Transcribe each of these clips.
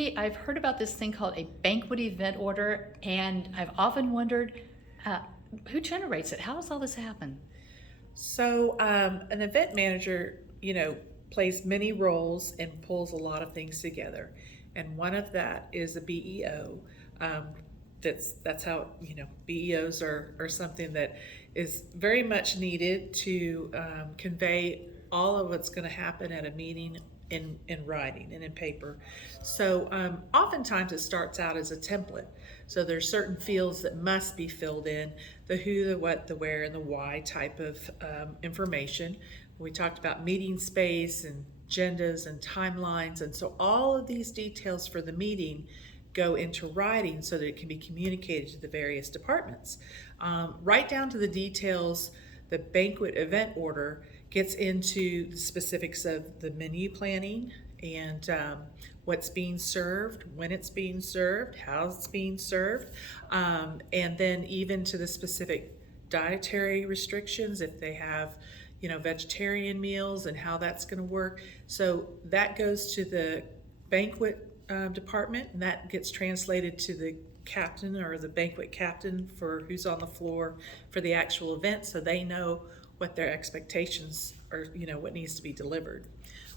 Wendy, I've heard about this thing called a banquet event order, and I've often wondered uh, who generates it? How does all this happen? So, an event manager, plays many roles and pulls a lot of things together, and one of that is a BEO. Um, that's how BEOs are something that is very much needed to convey all of what's going to happen at a meeting in writing and in paper. So oftentimes it starts out as a template. So there's certain fields that must be filled in: the who, the what, the where, and the why type of information. We talked about meeting space and agendas and timelines, and so all of these details for the meeting go into writing so that it can be communicated to the various departments. Right down to the details, the banquet event order gets into the specifics of the menu planning and what's being served, when it's being served, how it's being served, and then even to the specific dietary restrictions if they have vegetarian meals and how that's going to work. So that goes to the banquet department, and that gets translated to the captain or the banquet captain for who's on the floor for the actual event, so they know what their expectations are, what needs to be delivered.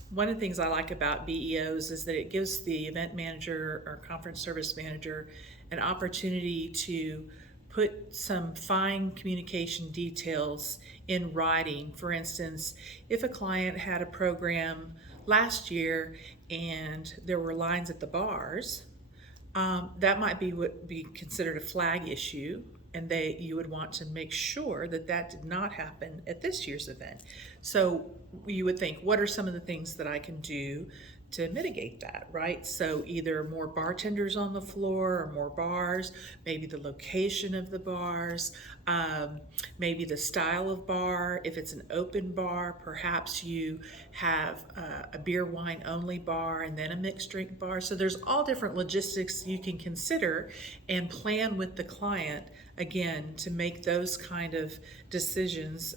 One of the things I like about BEOs is that it gives the event manager or conference service manager an opportunity to put some fine communication details in writing. For instance, if a client had a program last year and there were lines at the bars, that might be what be considered a flag issue, and you would want to make sure that that did not happen at this year's event. So you would think, what are some of the things that I can do to mitigate that, right? So either more bartenders on the floor or more bars, maybe the location of the bars, maybe the style of bar. If it's an open bar, perhaps you have a beer wine only bar and then a mixed drink bar. So there's all different logistics you can consider and plan with the client, again, to make those kind of decisions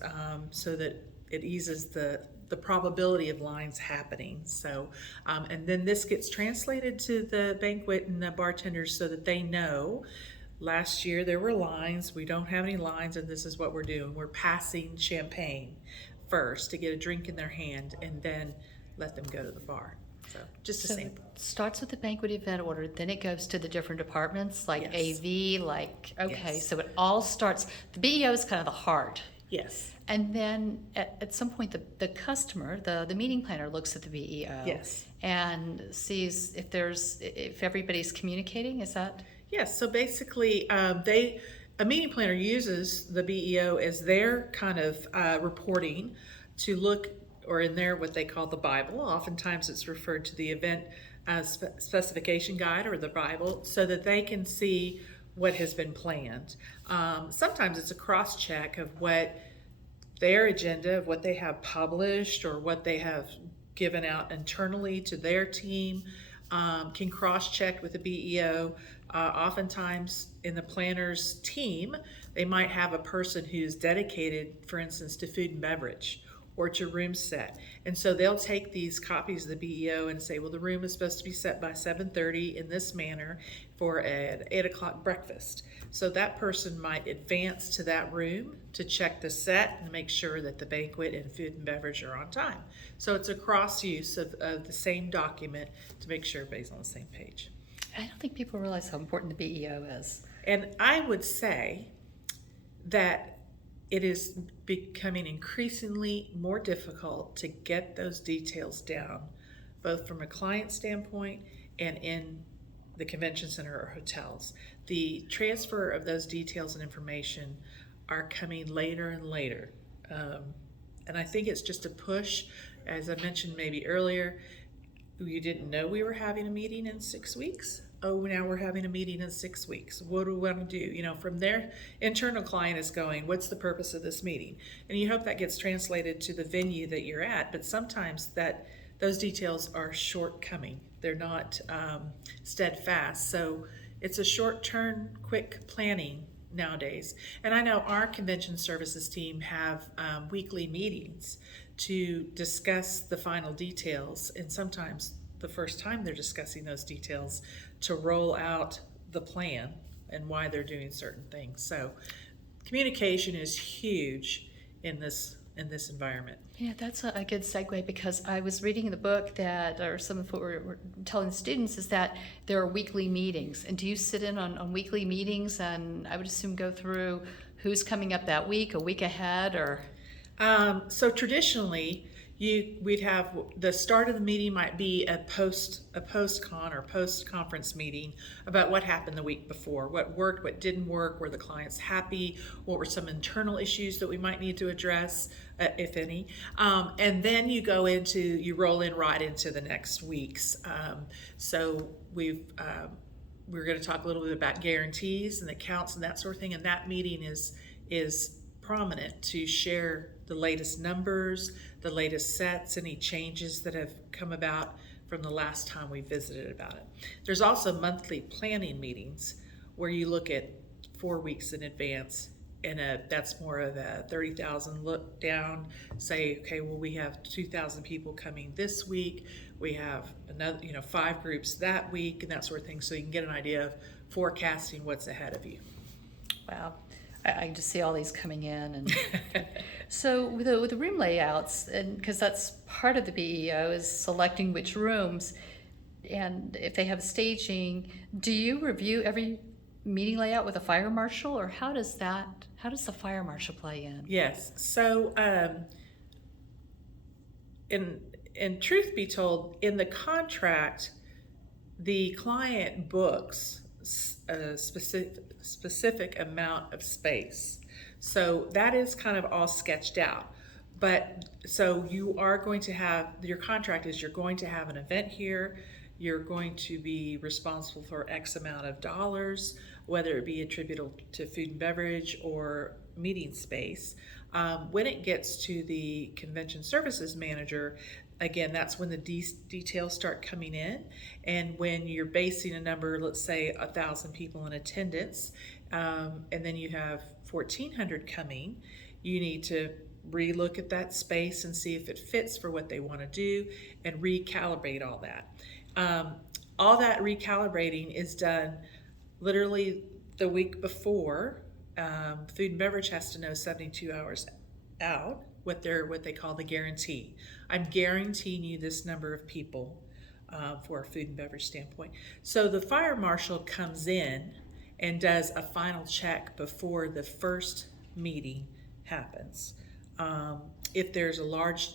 so that it eases the probability of lines happening. So, and then this gets translated to the banquet and the bartenders so that they know last year there were lines, we don't have any lines, and this is what we're doing. We're passing champagne first to get a drink in their hand and then let them go to the bar. So just a So sample. it starts with the banquet event order, then it goes to the different departments like Yes. AV, like, okay, Yes. so it all starts, the BEO is kind of the heart. Yes. And then at some point, the customer, the meeting planner looks at the BEO Yes. and sees if everybody's communicating. Is that? Yes, so basically, a meeting planner uses the BEO as their kind of reporting to look, or in there what they call the Bible. Oftentimes it's referred to the event specification guide or the Bible, so that they can see what has been planned. Sometimes it's a cross check of what their agenda, of what they have published or what they have given out internally to their team, can cross-check with the BEO. Oftentimes in the planner's team, they might have a person who's dedicated, for instance, to food and beverage or to room set. And so they'll take these copies of the BEO and say, well, the room is supposed to be set by 7:30 in this manner for an 8 o'clock breakfast. So that person might advance to that room to check the set and make sure that the banquet and food and beverage are on time. So it's a cross use of the same document to make sure everybody's on the same page. I don't think people realize how important the BEO is. And I would say that it is becoming increasingly more difficult to get those details down, both from a client standpoint and in the convention center or hotels. The transfer of those details and information are coming later and later. And I think it's just a push. As I mentioned maybe earlier, you didn't know we were having a meeting in 6 weeks. Oh, now we're having a meeting in 6 weeks. What do we want to do? From their internal client is going, what's the purpose of this meeting? And you hope that gets translated to the venue that you're at, but sometimes those details are shortcoming. They're not steadfast. So it's a short-term, quick planning nowadays. And I know our convention services team have weekly meetings to discuss the final details, and sometimes the first time they're discussing those details to roll out the plan and why they're doing certain things. So communication is huge in this environment. Yeah, that's a good segue because I was reading in the book that, or some of what we're telling students is that there are weekly meetings. And do you sit in on weekly meetings and I would assume go through who's coming up that week, a week ahead, or? So traditionally, we'd have the start of the meeting might be a post-con or post-conference meeting about what happened the week before, what worked, what didn't work, were the clients happy, what were some internal issues that we might need to address, if any, and then you roll in right into the next week's. So we're going to talk a little bit about guarantees and accounts and that sort of thing, and that meeting is prominent to share the latest numbers, the latest sets, any changes that have come about from the last time we visited about it. There's also monthly planning meetings where you look at 4 weeks in advance, and that's more of a 30,000 look down, say, okay, well, we have 2,000 people coming this week, we have another, 5 groups that week, and that sort of thing, so you can get an idea of forecasting what's ahead of you. Wow. I just see all these coming in, and so with the room layouts, and because that's part of the BEO is selecting which rooms, and if they have staging, do you review every meeting layout with a fire marshal, or how does the fire marshal play in? Yes. So, in truth be told, in the contract, the client books a specific amount of space. So that is kind of all sketched out. But so you are going to have, your contract is you're going to have an event here, you're going to be responsible for X amount of dollars, whether it be attributable to food and beverage or meeting space. When it gets to the convention services manager, again, that's when the details start coming in. And when you're basing a number, let's say 1,000 people in attendance, and then you have 1,400 coming, you need to relook at that space and see if it fits for what they want to do and recalibrate all that. All that recalibrating is done literally the week before. Food and beverage has to know 72 hours out what they call the guarantee. I'm guaranteeing you this number of people for a food and beverage standpoint. So the fire marshal comes in and does a final check before the first meeting happens. If there's a large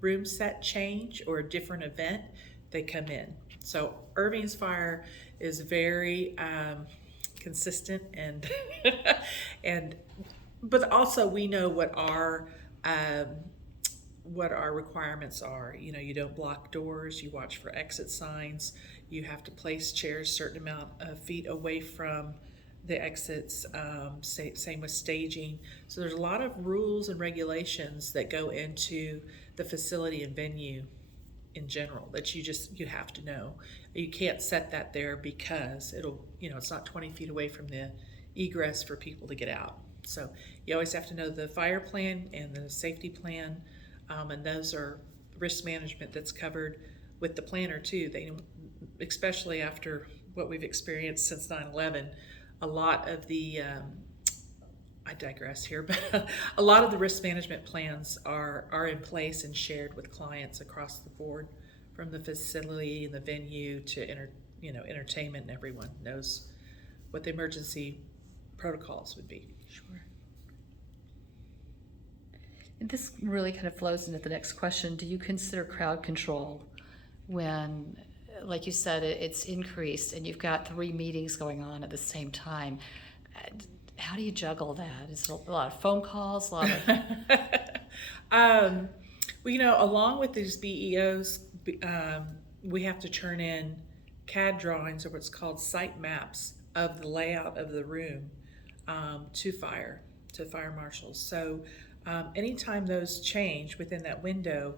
room set change or a different event, they come in. So Irving's Fire is very consistent and but also we know what our requirements are. You don't block doors, you watch for exit signs, you have to place chairs a certain amount of feet away from the exits, same with staging. So there's a lot of rules and regulations that go into the facility and venue in general that you have to know. You can't set that there because it's not 20 feet away from the egress for people to get out. So you always have to know the fire plan and the safety plan, and those are risk management that's covered with the planner too. Especially after what we've experienced since 9/11, a lot of the I digress here, but a lot of the risk management plans are in place and shared with clients across the board, from the facility and the venue to entertainment, and everyone knows what the emergency protocols would be. Sure. And this really kind of flows into the next question. Do you consider crowd control when, like you said, it's increased and you've got 3 meetings going on at the same time? How do you juggle that? Is it a lot of phone calls, a lot of... Well, along with these BEOs, we have to turn in CAD drawings, or what's called site maps, of the layout of the room to fire marshals. So anytime those change within that window,